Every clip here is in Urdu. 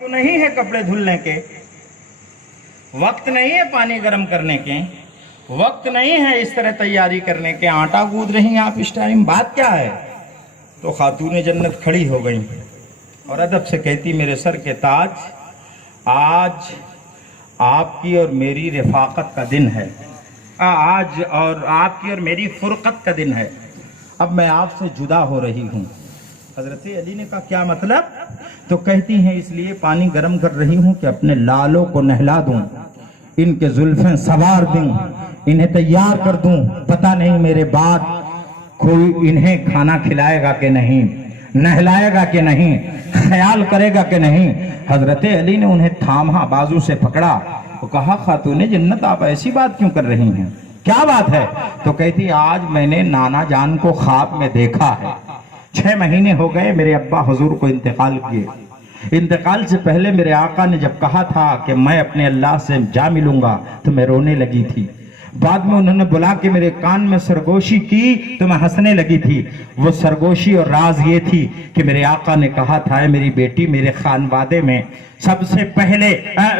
تو نہیں ہے کپڑے دھلنے کے، وقت نہیں ہے پانی گرم کرنے کے، وقت نہیں ہے اس طرح تیاری کرنے کے، آٹا گوندھ رہی ہیں آپ اس ٹائم، بات کیا ہے؟ تو خاتون جنت کھڑی ہو گئی اور ادب سے کہتی میرے سر کے تاج، آج آپ کی اور میری رفاقت کا دن ہے، آج اور آپ کی اور میری فرقت کا دن ہے، اب میں آپ سے جدا ہو رہی ہوں۔ حضرت علی نے کہا کیا مطلب؟ تو کہتی ہیں اس لیے پانی گرم کر رہی ہوں کہ اپنے لالوں کو نہلا دوں، ان کے زلفیں سوار دوں، انہیں تیار کر دوں، پتہ نہیں میرے بعد کوئی انہیں کھانا کھلائے گا کہ نہیں، نہلائے گا کہ نہیں، خیال کرے گا کہ نہیں۔ حضرت علی نے انہیں تھاما، بازو سے پکڑا، تو کہا خاتون جنت آپ ایسی بات کیوں کر رہی ہیں، کیا بات ہے؟ تو کہتی آج میں نے نانا جان کو خواب میں دیکھا ہے، 6 مہینے ہو گئے میرے ابا حضور کو انتقال کیے، انتقال سے پہلے میرے آقا نے جب کہا تھا کہ میں اپنے اللہ سے جا ملوں گا تو میں رونے لگی تھی، بعد میں انہوں نے بلا کے میرے کان میں سرگوشی کی تو میں ہنسنے لگی تھی۔ وہ سرگوشی اور راز یہ تھی کہ میرے آقا نے کہا تھا اے میری بیٹی، میرے خانوادے میں سب سے پہلے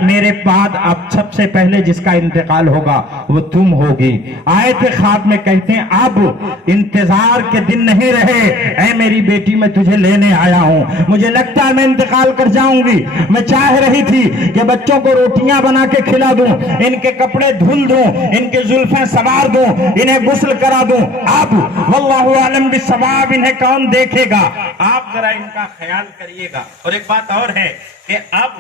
میرے بعد اب سب سے پہلے جس کا انتقال ہوگا وہ تم ہوگی۔ آئے تھے خواب میں، کہتے ہیں اب انتظار کے دن نہیں رہے، اے میری بیٹی میں تجھے لینے آیا ہوں، مجھے لگتا ہے میں انتقال کر جاؤں گی، میں چاہ رہی تھی کہ بچوں کو روٹیاں بنا کے کھلا دوں، ان کے کپڑے دھل دوں، ان کے زلفیں سوار دوں، انہیں غسل کرا دوں، اب واللہ اعلم بالصواب انہیں کون دیکھے گا، آپ ذرا ان کا خیال کریے گا۔ اور ایک بات اور ہے کہ اب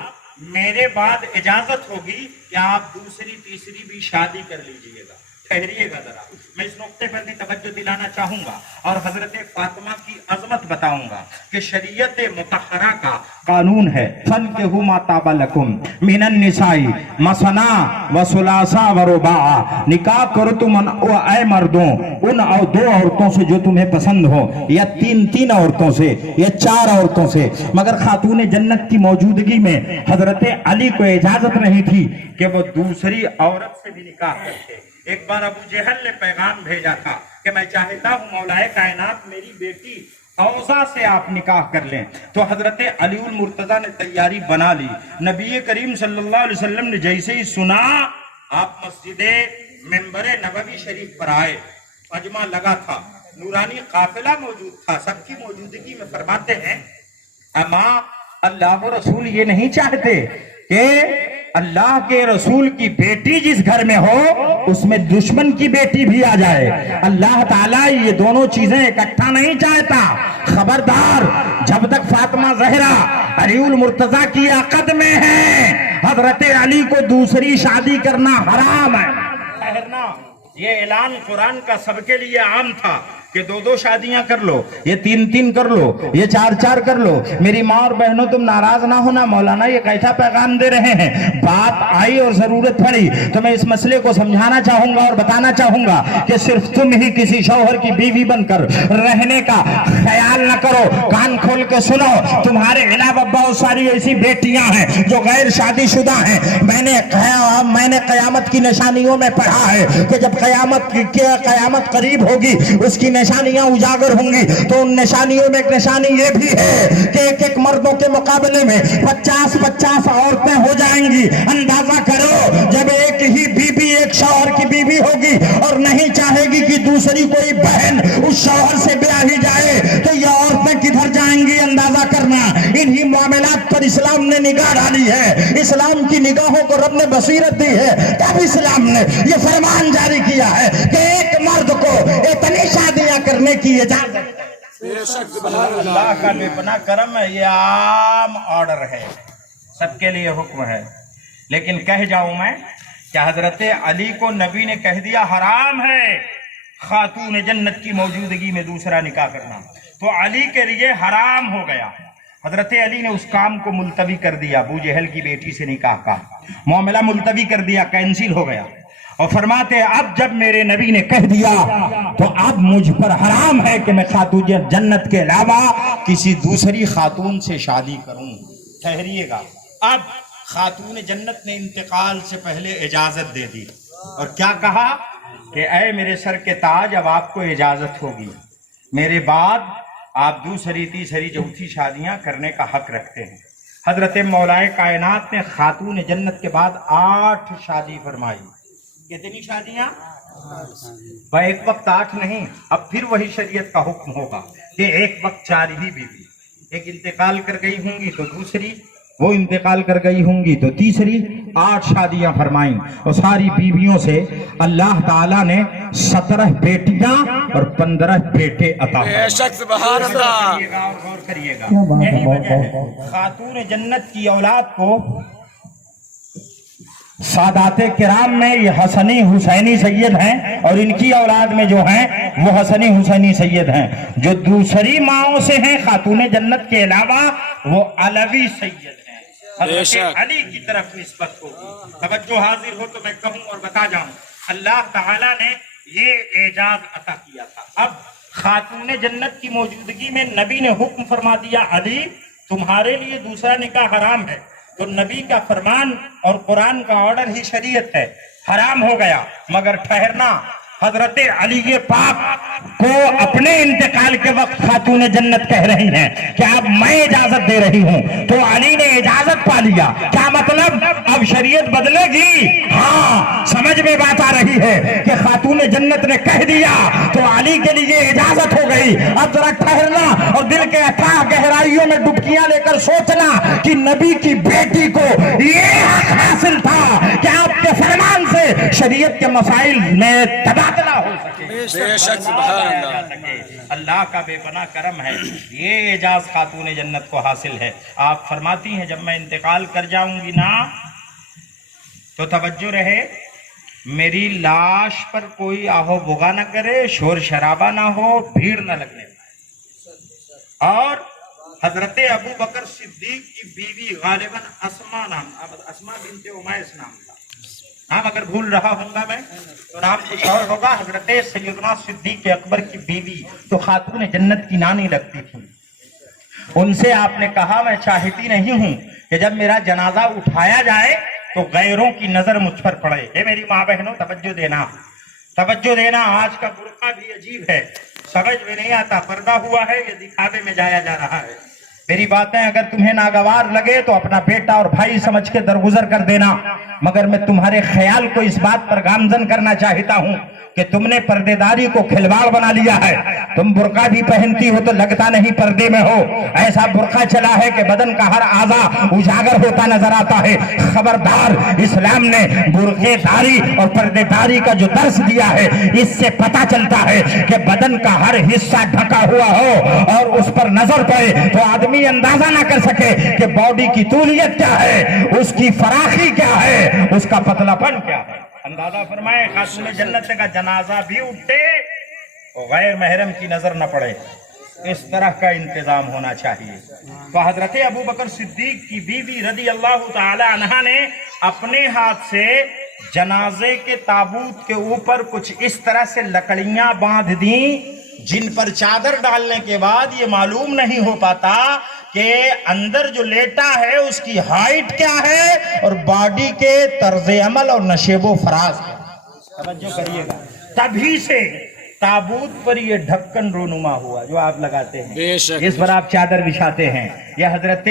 میرے بعد اجازت ہوگی کہ آپ دوسری تیسری بھی شادی کر لیجئے گا، ٹھہریے گا ذرا، میں اس نقطے پر بھی توجہ دلانا چاہوں گا اور حضرت فاطمہ کی عظمت بتاؤں گا کہ شریعت مطہرہ کا قانون ہے فَانْكِحُوا مَا طَابَ لَكُم مِنَ النِّسَاءِ مَثْنَىٰ وَثُلَاثَ وَرُبَاعَ، نکاح کرو تم اے مردوں ان 2 عورتوں سے جو تمہیں پسند ہو، یا 3 عورتوں سے، یا 4 عورتوں سے، مگر خاتون جنت کی موجودگی میں حضرت علی کو اجازت نہیں تھی کہ وہ دوسری عورت سے بھی نکاح کرتے۔ ایک بار ابو جہل نے پیغام بھیجا تھا کہ میں چاہتا ہوں مولا کائنات میری بیٹی اوضاع سے آپ نکاح کر لیں، تو حضرت علی المرتضیٰ نے تیاری بنا لی۔ نبی کریم صلی اللہ علیہ وسلم نے جیسے ہی سنا، آپ مسجد منبر نبوی شریف پر آئے، اجمع لگا تھا، نورانی قافلہ موجود تھا، سب کی موجودگی میں فرماتے ہیں اما اللہ و رسول یہ نہیں چاہتے کہ اللہ کے رسول کی بیٹی جس گھر میں ہو اس میں دشمن کی بیٹی بھی آ جائے، اللہ تعالیٰ یہ دونوں چیزیں اکٹھا نہیں چاہتا، خبردار جب تک فاطمہ زہرا علی المرتضیٰ کی عقد میں ہے حضرت علی کو دوسری شادی کرنا حرام ہے۔ ٹھہرنا، یہ اعلان قرآن کا سب کے لیے عام تھا کہ 2 شادیاں کر لو، یہ 3 کر لو، یہ 4 کر لو۔ میری ماں اور بہنوں تم ناراض نہ ہونا، مولانا یہ کیسا پیغام دے رہے ہیں؟ بات آئی اور ضرورت پڑی تو میں اس مسئلے کو سمجھانا چاہوں گا اور بتانا چاہوں گا کہ صرف تم ہی کسی شوہر کی بیوی بن کر رہنے کا خیال نہ کرو، کان کھول کے سنو، تمہارے علاوہ بہت ساری ایسی بیٹیاں ہیں جو غیر شادی شدہ ہیں۔ میں نے قیامت کی نشانیوں میں پڑھا ہے کہ جب قیامت قریب ہوگی اس کی نشانیاں اجاگر ہوں گی، تو ان نشانیوں میں ایک نشانی یہ بھی ہے کہ ایک مردوں کے مقابلے میں 50 عورتیں ہو جائیں گی۔ اندازہ کرو جب ایک ہی بیوی ایک شوہر کی بیوی ہوگی اور نہیں چاہے گی کہ دوسری کوئی بہن اس شوہر سے بیاہی جائے تو یہ عورتیں کدھر جائیں گی؟ اندازہ کرنا۔ انہی معاملات پر اسلام نے نگاہ ڈالی ہے، اسلام کی نگاہوں کو رب نے بصیرت دی ہے، تب اسلام نے یہ فرمان جاری کیا ہے کہ ایک مرد کو اتنی شادیاں کرنے کی اجازت۔ اللہ کا بے کرم ہے، یہ عام آرڈر ہے، سب کے لیے حکم ہے، لیکن کہہ جاؤں میں کہ حضرت علی کو نبی نے کہہ دیا حرام ہے خاتون جنت کی موجودگی میں دوسرا نکاح کرنا، تو علی کے لیے حرام ہو گیا۔ حضرت علی نے اس کام کو ملتوی کر دیا، ابو جہل کی بیٹی سے نکاح کا معاملہ ملتوی کر دیا، کینسل ہو گیا، اور فرماتے اب جب میرے نبی نے کہہ دیا تو اب مجھ پر حرام ہے کہ میں خاتون جنت کے علاوہ کسی دوسری خاتون سے شادی کروں۔ ٹھہریے گا، اب خاتون جنت نے انتقال سے پہلے اجازت دے دی اور کیا کہا کہ اے میرے سر کے تاج، اب آپ کو اجازت ہوگی، میرے بعد آپ دوسری تیسری چوتھی شادیاں کرنے کا حق رکھتے ہیں۔ حضرت مولا کائنات نے خاتون جنت کے بعد 8 شادی فرمائی. کتنی شادیاں؟ ایک وقت 8 نہیں. اب پھر وہی شریعت کا حکم ہوگا کہ ایک وقت 4 ہی بیوی. ایک انتقال کر گئی ہوں گی تو دوسری، وہ انتقال کر گئی ہوں گی تو تیسری. 8 شادیاں فرمائیں اور ساری بیویوں سے اللہ تعالیٰ نے 17 بیٹیاں اور 15 بیٹے عطا فرمائے. بے شک سبحان اللہ. اور غور کریے گا، یہی وجہ ہے خاتون جنت کی اولاد کو سادات کرام میں یہ حسنی حسینی سید ہیں، اور ان کی اولاد میں جو ہیں وہ حسنی حسینی سید ہیں. جو دوسری ماؤں سے ہیں خاتون جنت کے علاوہ وہ علوی سید ہیں. حضرت علی کی طرف نسبت ہوگی. توجہ حاضر ہو تو میں کہوں اور بتا جاؤں، اللہ تعالیٰ نے یہ اعجاز عطا کیا تھا. اب خاتون جنت کی موجودگی میں نبی نے حکم فرما دیا علی تمہارے لیے دوسرا نکاح حرام ہے. تو نبی کا فرمان اور قرآن کا آرڈر ہی شریعت ہے، حرام ہو گیا. مگر ٹھہرنا، حضرت علی پاک کو اپنے انتقال کے وقت خاتون جنت کہہ رہی ہیں کہ اب میں اجازت دے رہی ہوں. تو علی نے اجازت پا لیا. کیا مطلب؟ اب شریعت بدلے گی. ہاں سمجھ میں بات آ رہی ہے کہ خاتون جنت نے کہہ دیا تو علی کے لیے اجازت ہو گئی. اب ذرا ٹھہرنا اور دل کے اتھاہ گہرائیوں میں ڈبکیاں لے کر سوچنا کہ نبی کی بیٹی کو یہ حق حاصل تھا کہ آپ کے فرمان سے شریعت کے مسائل میں تبادلہ ہو سکے. بے شک سبحان اللہ. اللہ کا بے پناہ کرم ہے. یہ اعجاز خاتون جنت کو حاصل ہے. آپ فرماتی ہیں جب میں انتقال کر جاؤں گی نا تو توجہ رہے میری لاش پر کوئی آہو بغا نہ کرے، شور شرابہ نہ ہو، بھیڑ نہ لگنے پائے. اور حضرت ابو بکر صدیق کی بیوی غالباً اسما بنت امیس نام تھا. نام اگر بھول رہا ہوں گا میں تو نام کچھ اور ہوگا. حضرت سیدنا صدیق اکبر کی بیوی تو خاتون جنت کی نانی لگتی تھی. ان سے آپ نے کہا میں چاہتی نہیں ہوں کہ جب میرا جنازہ اٹھایا جائے تو غیروں کی نظر مجھ پر پڑے. اے میری ماں بہنوں توجہ دینا، توجہ دینا. آج کا برقع بھی عجیب ہے، سمجھ میں نہیں آتا پردہ ہوا ہے یہ دکھاوے میں جایا جا رہا ہے. میری باتیں اگر تمہیں ناگوار لگے تو اپنا بیٹا اور بھائی سمجھ کے درگزر کر دینا. مگر میں تمہارے خیال کو اس بات پر گامزن کرنا چاہتا ہوں کہ تم نے پردے داری کو کھلواڑ بنا لیا ہے. تم برقع بھی پہنتی ہو تو لگتا نہیں پردے میں ہو. ایسا برقع چلا ہے کہ بدن کا ہر اعضا اجاگر ہوتا نظر آتا ہے. خبردار، اسلام نے برقع داری اور پردے داری کا جو درس دیا ہے اس سے پتہ چلتا ہے کہ بدن کا ہر حصہ ڈھکا ہوا ہو اور اس پر نظر پڑے تو آدمی اندازہ نہ کر سکے کہ باڈی کی طولیت کیا ہے، اس کی فراخی کیا ہے، اس کا پتلا پن کیا ہے. اندازہ فرمائے خاتون جنت کا جنازہ بھی اٹھے اور غیر محرم کی نظر نہ پڑے. اس طرح کا انتظام ہونا چاہیے. تو حضرت ابو بکر صدیق کی بیوی رضی اللہ تعالی عنہا نے اپنے ہاتھ سے جنازے کے تابوت کے اوپر کچھ اس طرح سے لکڑیاں باندھ دیں جن پر چادر ڈالنے کے بعد یہ معلوم نہیں ہو پاتا کہ اندر جو لیٹا ہے اس کی ہائٹ کیا ہے اور باڈی کے طرز عمل اور نشیب و فراز کیا. توجہ کریے گا. تبھی سے تابوت پر یہ ڈھکن رونما ہوا جو آپ لگاتے ہیں، اس پر آپ چادر بچھاتے ہیں. یہ حضرت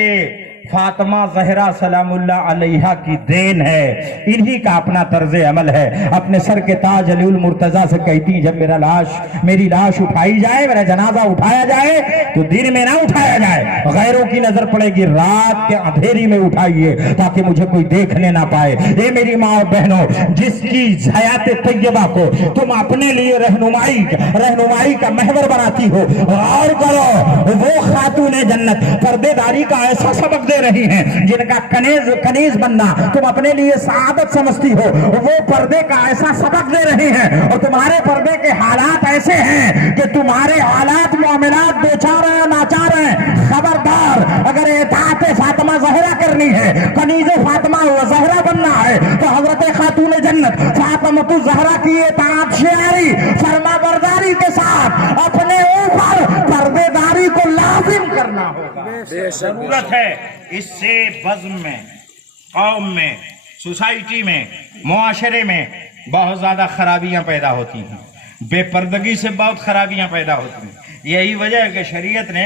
فاطمہ زہرا سلام اللہ علیہا کی دین ہے، انہی کا اپنا طرز عمل ہے. اپنے سر کے تاج علی المرتضیٰ سے کہتی جب میری لاش اٹھائی جائے، میرا جنازہ اٹھایا جائے تو دن میں نہ اٹھایا جائے، غیروں کی نظر پڑے گی، رات کے اندھیری میں اٹھائیے تاکہ مجھے کوئی دیکھنے نہ پائے. اے میری ماں اور بہنوں، جس کی حیات طیبہ کو تم اپنے لیے رہنمائی کا محور بناتی ہو، غور کرو وہ خاتون جنت پردے داری کا ایسا سبق دے رہی ہیں جن کا کنیز بننا تم اپنے لیے سعادت سمجھتی ہو، وہ پردے کا ایسا سبق دے رہی ہیں. اور تمہارے پردے کے حالات ایسے ہیں کہ تمہارے حالات معاملات دو چار ہیں ناچار ہیں. خبردار، اگر اطاعت فاطمہ زہرا کرنی ہے، کنیز فاطمہ زہرا بننا ہے تو حضرت خاتون جنت فاطمہ زہرا کی اطاعت شعاری فرما برداری کے ساتھ اپنے اوپر پردے داری کو لازم کرنا ہوگا. ضرورت ہے. اس سے بزم میں، قوم میں، سوسائٹی میں، معاشرے میں بہت زیادہ خرابیاں پیدا ہوتی ہیں. بے پردگی سے بہت خرابیاں پیدا ہوتی ہیں. یہی وجہ ہے کہ شریعت نے